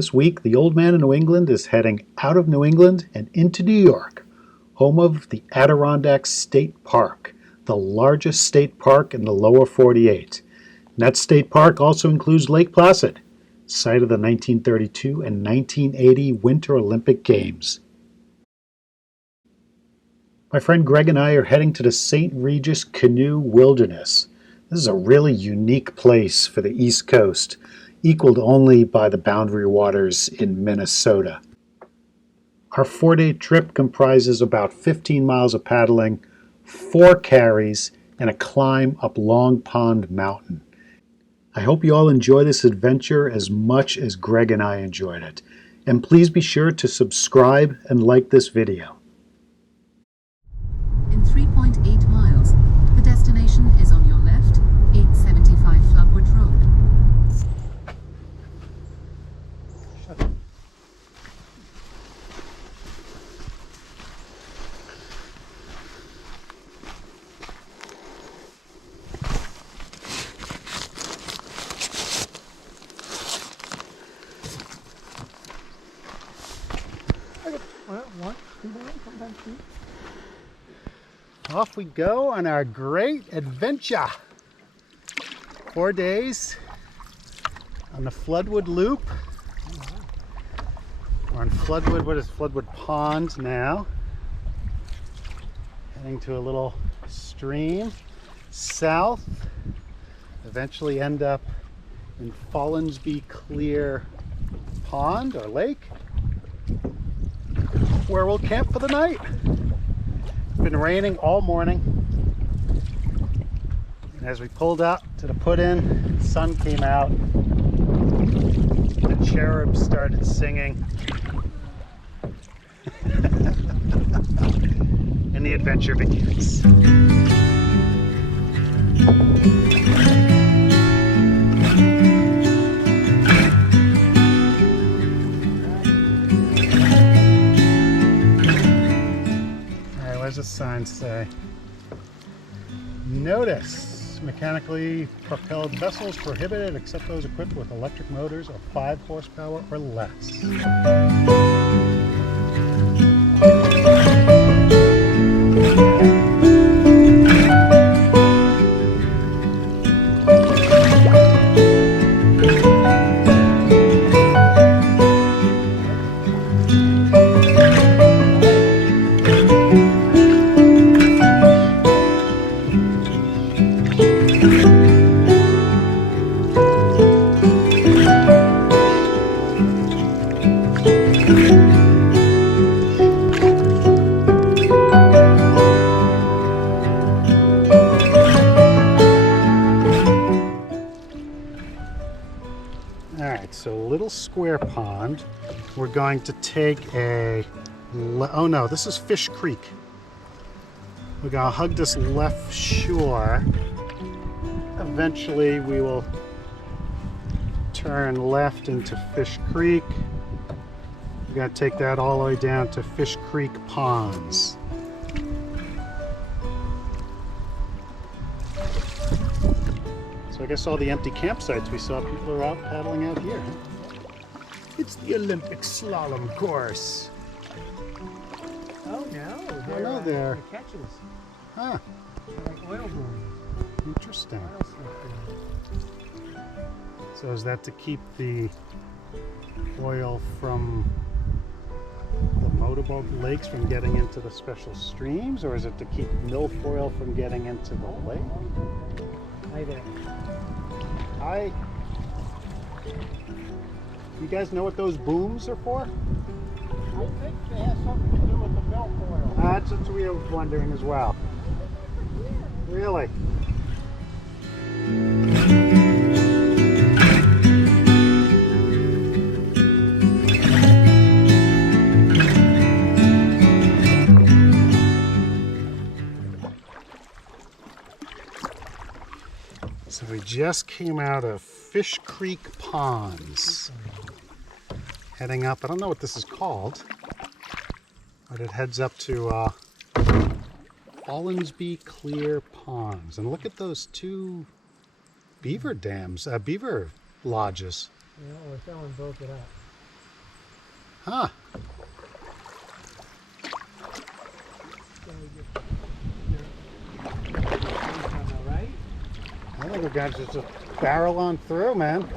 This week, the old man in New England is heading out of New England and into New York, home of the Adirondacks State Park, the largest state park in the lower 48. And that state park also includes Lake Placid, site of the 1932 and 1980 Winter Olympic Games. My friend Greg and I are heading to the St. Regis Canoe Wilderness. This is a really unique place for the East Coast, equaled only by the Boundary Waters in Minnesota. Our 4-day trip comprises about 15 miles of paddling, 4 carries, and a climb up Long Pond Mountain. I hope you all enjoy this adventure as much as Greg and I enjoyed it. And please be sure to subscribe and like this video. In 3.8 miles, the destination is on your left, 875 Floodwood Road. Off we go on our great adventure. 4 days on the Floodwood Loop. We're on Floodwood, what is Floodwood Pond now. Heading to a little stream south. Eventually end up in Follansbee Clear Pond or Lake, where we'll camp for the night. It's been raining all morning, and as we pulled up to the put-in, the sun came out, the cherubs started singing, and the adventure begins. What does the sign say? Notice, mechanically propelled vessels prohibited except those equipped with electric motors of 5 horsepower or less. So little square pond. We're going to take oh no, this is Fish Creek. We're gonna hug this left shore. Eventually we will turn left into Fish Creek. We're gonna take that all the way down to Fish Creek Ponds. So I guess all the empty campsites we saw, people are out paddling out here. It's the Olympic slalom course. Oh no, Hello there. The catches. Huh. They're like oil boom. Interesting. So is that to keep the oil from the motorboat lakes from getting into the special streams, or is it to keep milfoil from getting into the lake? Hi there. Hi. You guys know what those booms are for? I think they have something to do with the milfoil. That's what we were wondering as well. Really? So we just came out of Fish Creek Ponds. Heading up, I don't know what this is called, but it heads up to Follansbee Clear Ponds. And look at those 2 beaver dams, beaver lodges. Yeah, or someone broke it up. Huh. Right? I think we're going to just barrel on through, man.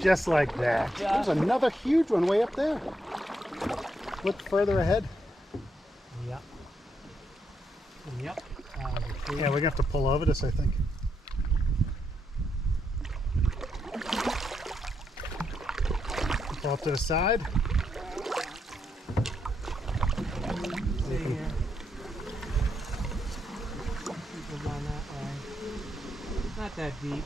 Just like that. There's another huge one way up there. Look further ahead. Yep. Yep. Yeah, we're gonna have to pull over this, I think. Pull up to the side. See here. People gone that way. Not that deep.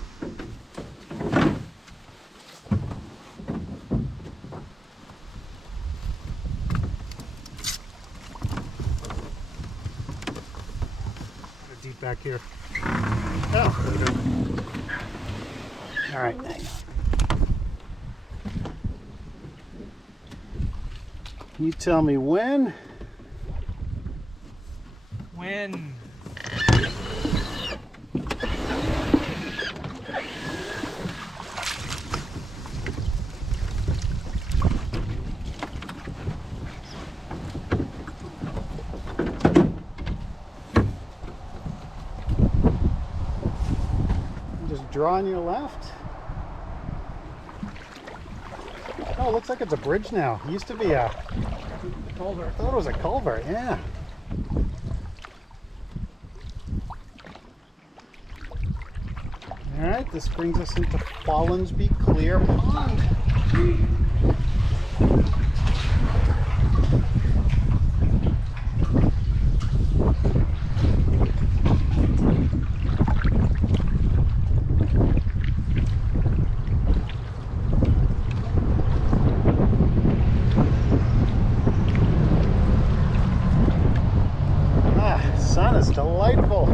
Deep back here. Oh, there we go. All right. Can you tell me when? When? Draw on your left. Oh, it looks like it's a bridge now. It used to be a culvert. I thought it was a culvert, yeah. All right, this brings us into Follansby Clear Pond. Sun is delightful.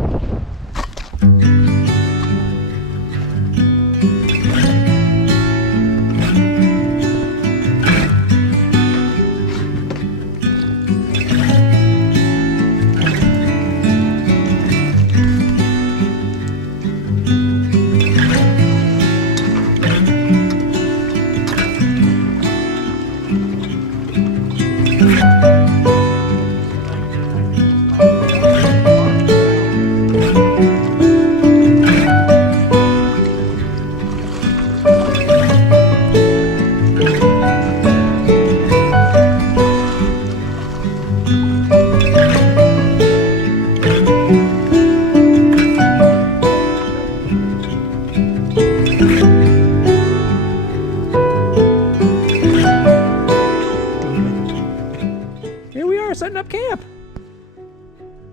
Setting up camp.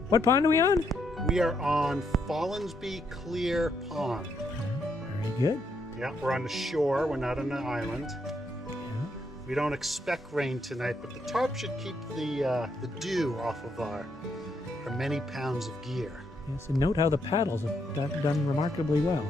What pond are we on? We are on Follansby Clear Pond. Very good. Yeah, we're on the shore. We're not on the island. Yeah. We don't expect rain tonight, but the tarp should keep the dew off of our many pounds of gear. Yes, and note how the paddles have done remarkably well.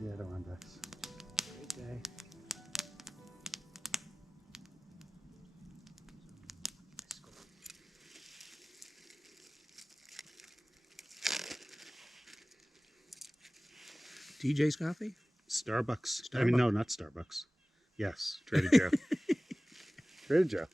The Adirondacks. Great day. TJ's Coffee? Starbucks. I mean, no, not Starbucks. Yes, Trader Joe. Trader Joe.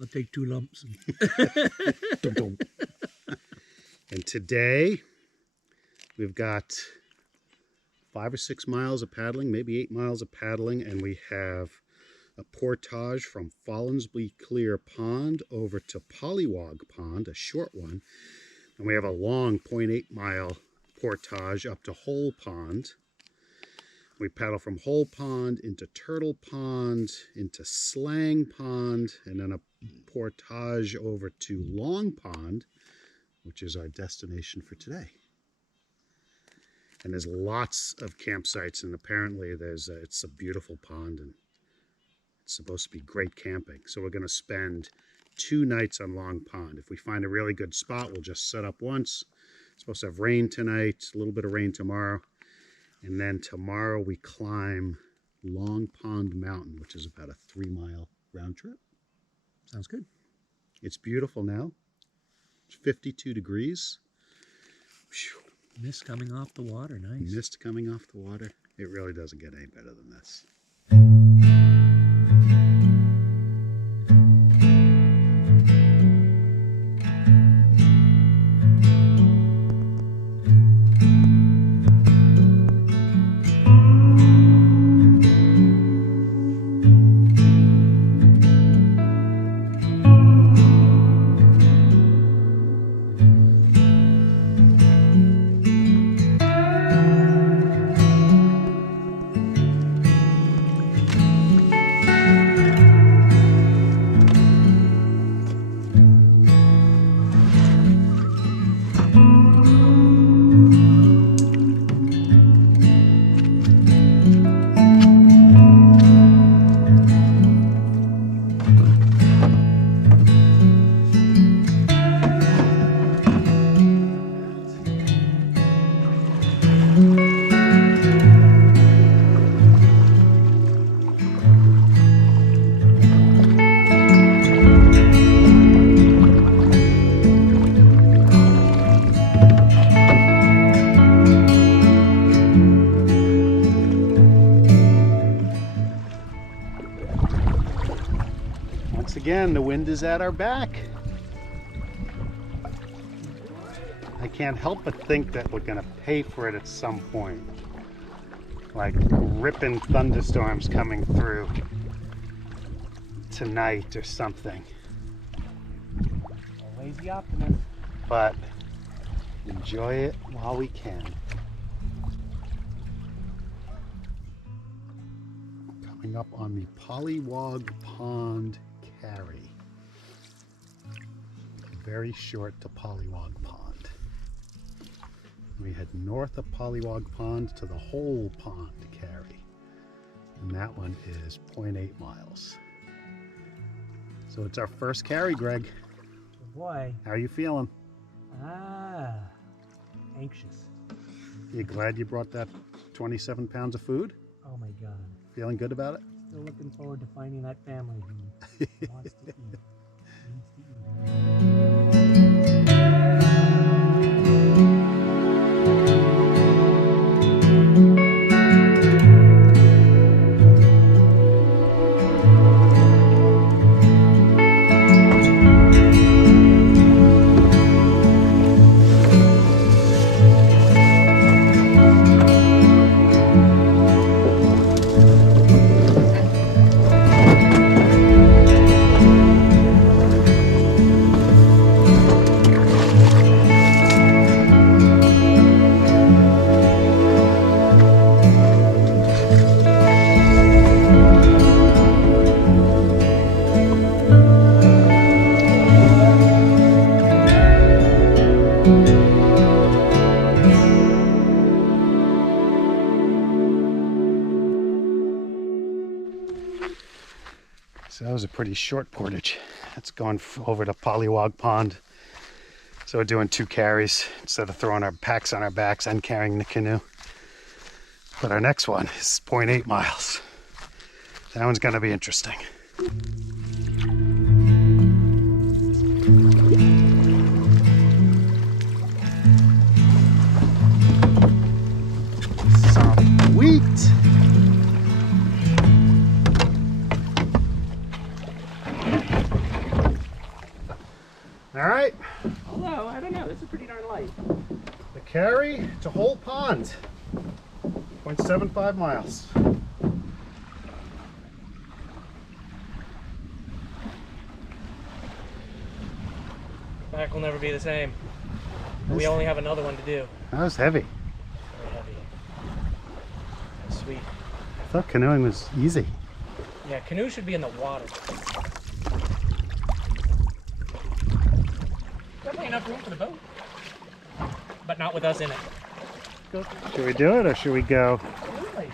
I'll take 2 lumps. And today we've got 5 or 6 miles of paddling, maybe 8 miles of paddling, and we have a portage from Follinsby Clear Pond over to Pollywog Pond, a short one. And we have a long 0.8 mile portage up to Hole Pond. We paddle from Hole Pond into Turtle Pond, into Slang Pond, and then a portage over to Long Pond, which is our destination for today. And there's lots of campsites, and apparently it's a beautiful pond, and it's supposed to be great camping. So we're going to spend 2 nights on Long Pond. If we find a really good spot, we'll just set up once. It's supposed to have rain tonight, a little bit of rain tomorrow. And then tomorrow we climb Long Pond Mountain, which is about a 3-mile round trip. Sounds good. It's beautiful now. It's 52 degrees. Whew. Mist coming off the water, nice. Mist coming off the water. It really doesn't get any better than this. Again, the wind is at our back. I can't help but think that we're gonna pay for it at some point. Like ripping thunderstorms coming through tonight or something. Lazy optimist. But enjoy it while we can. Coming up on the Pollywog Pond Carry. Very short to Pollywog Pond. We head north of Pollywog Pond to the Hole Pond Carry. And that one is 0.8 miles. So it's our first carry, Greg. Oh boy. How are you feeling? Anxious. You glad you brought that 27 pounds of food? Oh my God. Feeling good about it? Still looking forward to finding that family who wants to eat. Needs to eat. So that was a pretty short portage. It's going over to Pollywog Pond. So we're doing 2 carries instead of throwing our packs on our backs and carrying the canoe. But our next one is 0.8 miles. That one's going to be interesting. Some wheat. All right, Although, I don't know, this is pretty darn light. the carry to Whole Pond, 0.75 miles. Back will never be the same. We only have another one to do. That was heavy. Very heavy. That's sweet. I thought canoeing was easy. Yeah, canoe should be in the water. Definitely enough room for the boat. But not with us in it. Should we do it or should we go? Absolutely.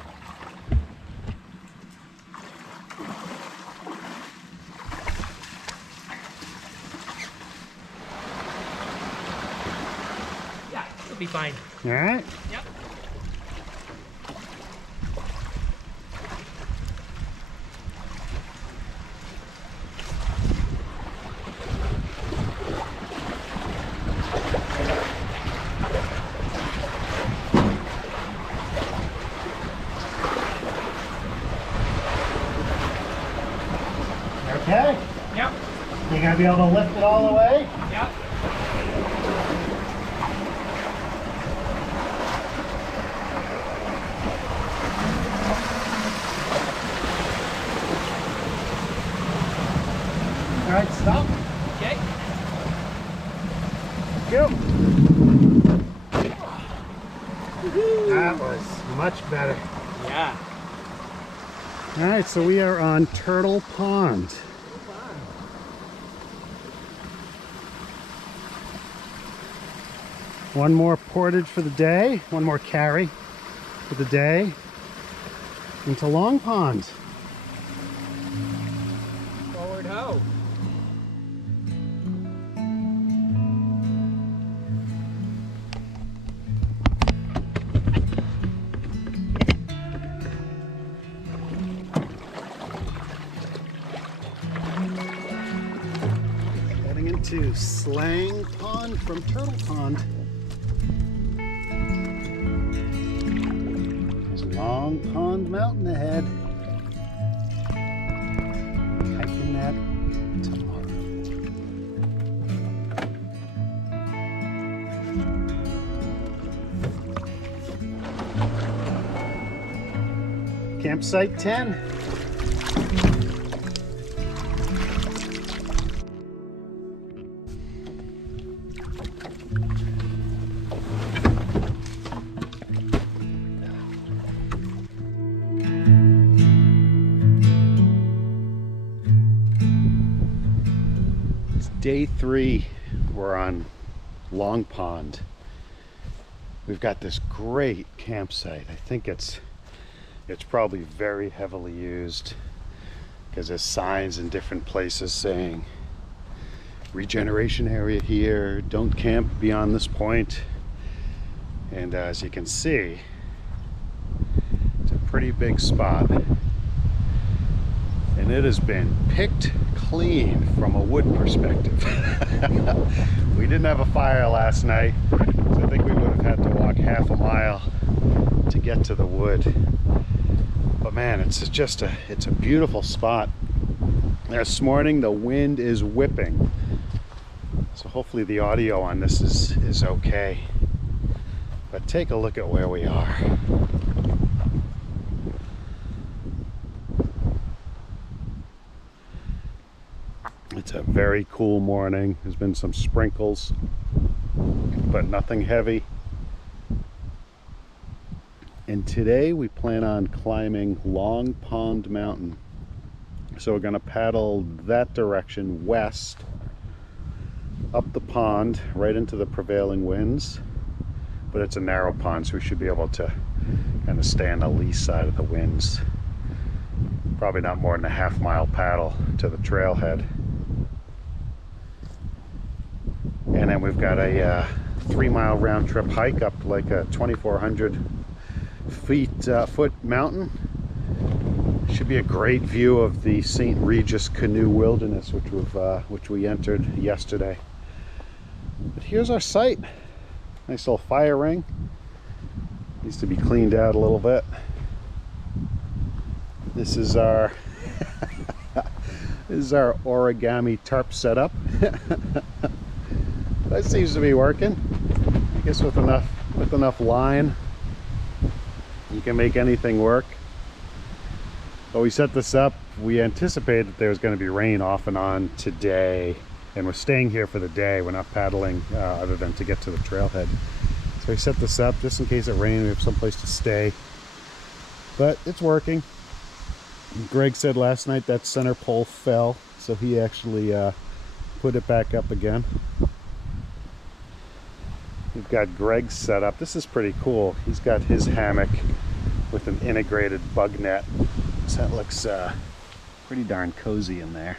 Yeah, it'll be fine. All right. Yep. Okay. Yep. You gonna be able to lift it all the way? Yep. All right, stop. Okay. Go. That was much better. Yeah. All right, so we are on Turtle Pond. One more portage for the day, one more carry for the day into Long Pond. Forward ho. Heading into Slang Pond from Turtle Pond. There's Long Pond Mountain ahead. Hiking that tomorrow. Campsite 10. Day 3, we're on Long Pond. We've got this great campsite. I think it's probably very heavily used because there's signs in different places saying regeneration area here, don't camp beyond this point. And as you can see, it's a pretty big spot. And it has been picked clean from a wood perspective. We didn't have a fire last night, so I think we would have had to walk half a mile to get to the wood. But man, it's a beautiful spot. This morning the wind is whipping, so hopefully the audio on this is okay. But take a look at where we are. It's a very cool morning. There's been some sprinkles, but nothing heavy. And today we plan on climbing Long Pond Mountain. So we're going to paddle that direction west, up the pond, right into the prevailing winds. But it's a narrow pond, so we should be able to kind of stay on the lee side of the winds. Probably not more than a half-mile paddle to the trailhead. And then we've got a 3-mile round trip hike up like a 2,400 foot mountain. Should be a great view of the St. Regis Canoe Wilderness, which we entered yesterday. But here's our site. Nice little fire ring. Needs to be cleaned out a little bit. This is our this is our origami tarp setup. That seems to be working. I guess with enough line, you can make anything work. But we set this up, we anticipated that there was going to be rain off and on today, and we're staying here for the day. We're not paddling other than to get to the trailhead. So we set this up just in case it rained, we have someplace to stay. But it's working. Greg said last night that center pole fell, so he actually put it back up again. We've got Greg set up. This is pretty cool. He's got his hammock with an integrated bug net. So that looks pretty darn cozy in there.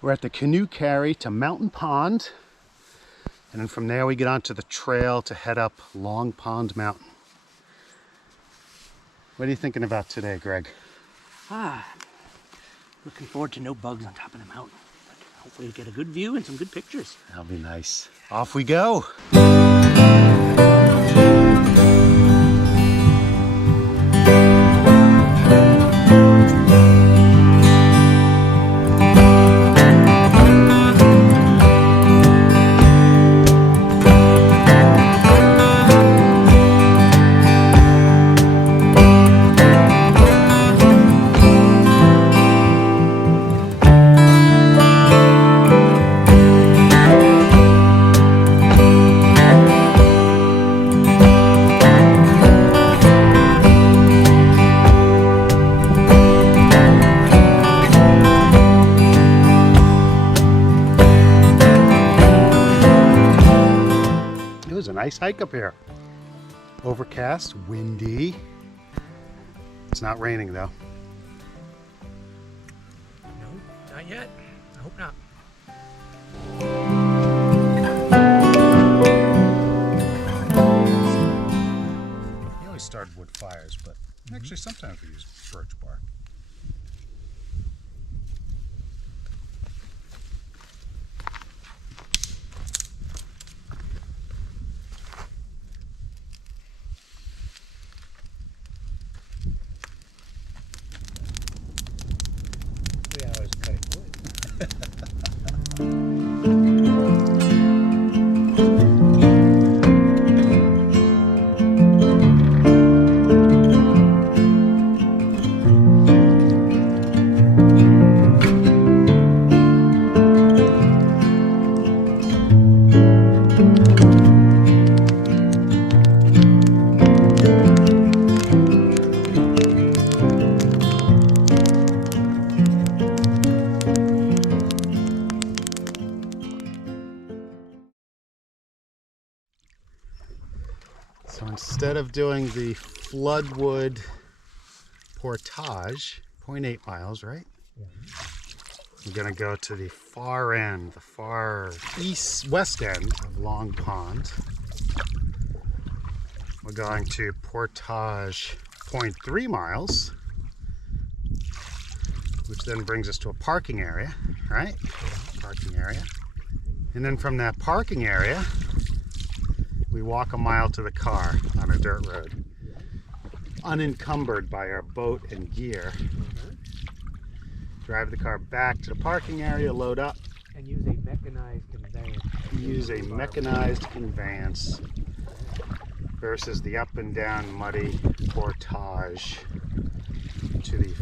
We're at the canoe carry to Mountain Pond, and then from there we get onto the trail to head up Long Pond Mountain. What are you thinking about today, Greg? Looking forward to no bugs on top of the mountain. But hopefully we get a good view and some good pictures. That'll be nice. Off we go. Nice hike up here. Overcast, windy. It's not raining though. No, not yet. I hope not. You always start wood fires, but actually sometimes we use birch bark. So instead of doing the Floodwood portage, 0.8 miles, right? Yeah. I'm gonna go to the far end, the far west end of Long Pond. We're going to portage 0.3 miles, which then brings us to a parking area, right? Parking area. And then from that parking area, we walk a mile to the car on a dirt road, unencumbered by our boat and gear. Drive the car back to the parking area, load up. And use a mechanized conveyance. Use a mechanized conveyance versus the up and down muddy portage to the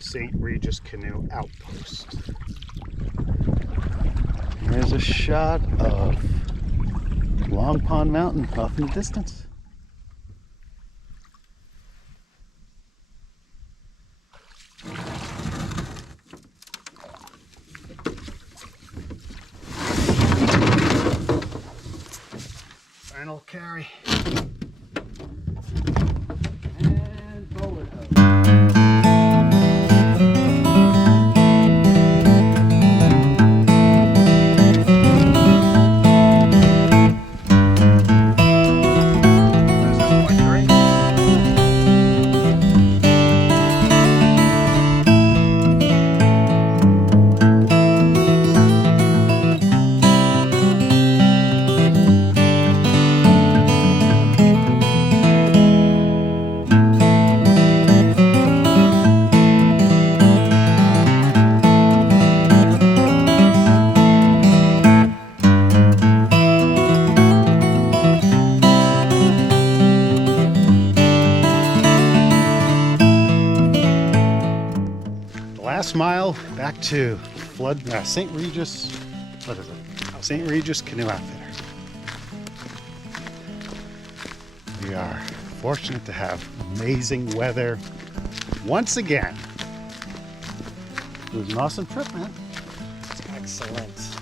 St. Regis Canoe outpost. There's a shot of Long Pond Mountain off in the distance. Final carry. Well, back to St. Regis. What is it? St. Regis Canoe Outfitter. We are fortunate to have amazing weather once again. It was an awesome trip, man. Excellent.